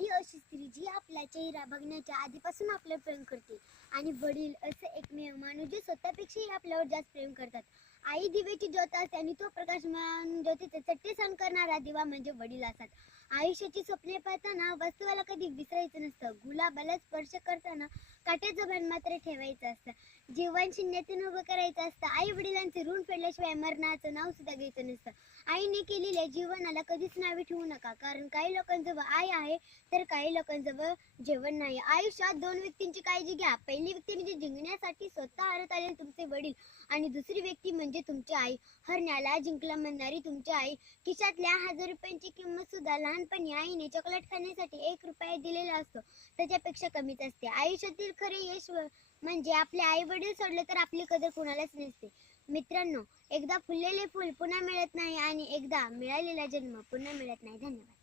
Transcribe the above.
आई अशी स्त्री जी आपला चेहरा बघण्याच्या आधीपासून आपल्यावर प्रेम करते. आणि वडील असे एकमेव माणूस जे स्वतःपेक्षाही आपल्यावर जास्त प्रेम करतात. आई दिव्याची ज्योत असते आणि तो प्रकाशमान ज्योतीचे चट्टे सण करणारा दिवा म्हणजे वडील असतात. आयुष्याची स्वप्ने पाहताना वस्तूला कधी विसरायचं नसतं. गुलाबाला स्पर्श करताना काट्याचं भान मात्र ठेवायचं असतं. जीवन शून्यातून उभं करायचं असतं. आई वडिलांचे ऋण फेडल्याशिवाय मरणाचं नाव सुद्धा घ्यायचं नसतं. आईने केलेल्या जीवनाला कधीच नावे ठेवू नका. कारण काही लोकांजवळ आई आहे तर काही लोकांजवळ जेवण नाही. आयुष्यात दोन व्यक्तींची काळजी घ्या. पहिली व्यक्ती म्हणजे जिंकण्यासाठी स्वतः हरत आलेले तुमचे वडील. आणि दुसरी व्यक्ती म्हणजे तुमची आई. हरण्याला जिंकला म्हणणारी तुमची आई. खिशातल्या हजार रुपयांची किंमत सुद्धा लहानपणी आईने चॉकलेट खाण्यासाठी एक रुपया दिलेला असतो. त्याच्यापेक्षा कमीच असते. आयुष्यातील खरे यश म्हणजे आपले आई वडील सोडले तर आपली कदर कुणालाच नसते. मित्रांनो एकदा फुललेले फुल पुन्हा मिळत नाही आणि एकदा मिळालेला जन्म पुन्हा मिळत नाही. धन्यवाद.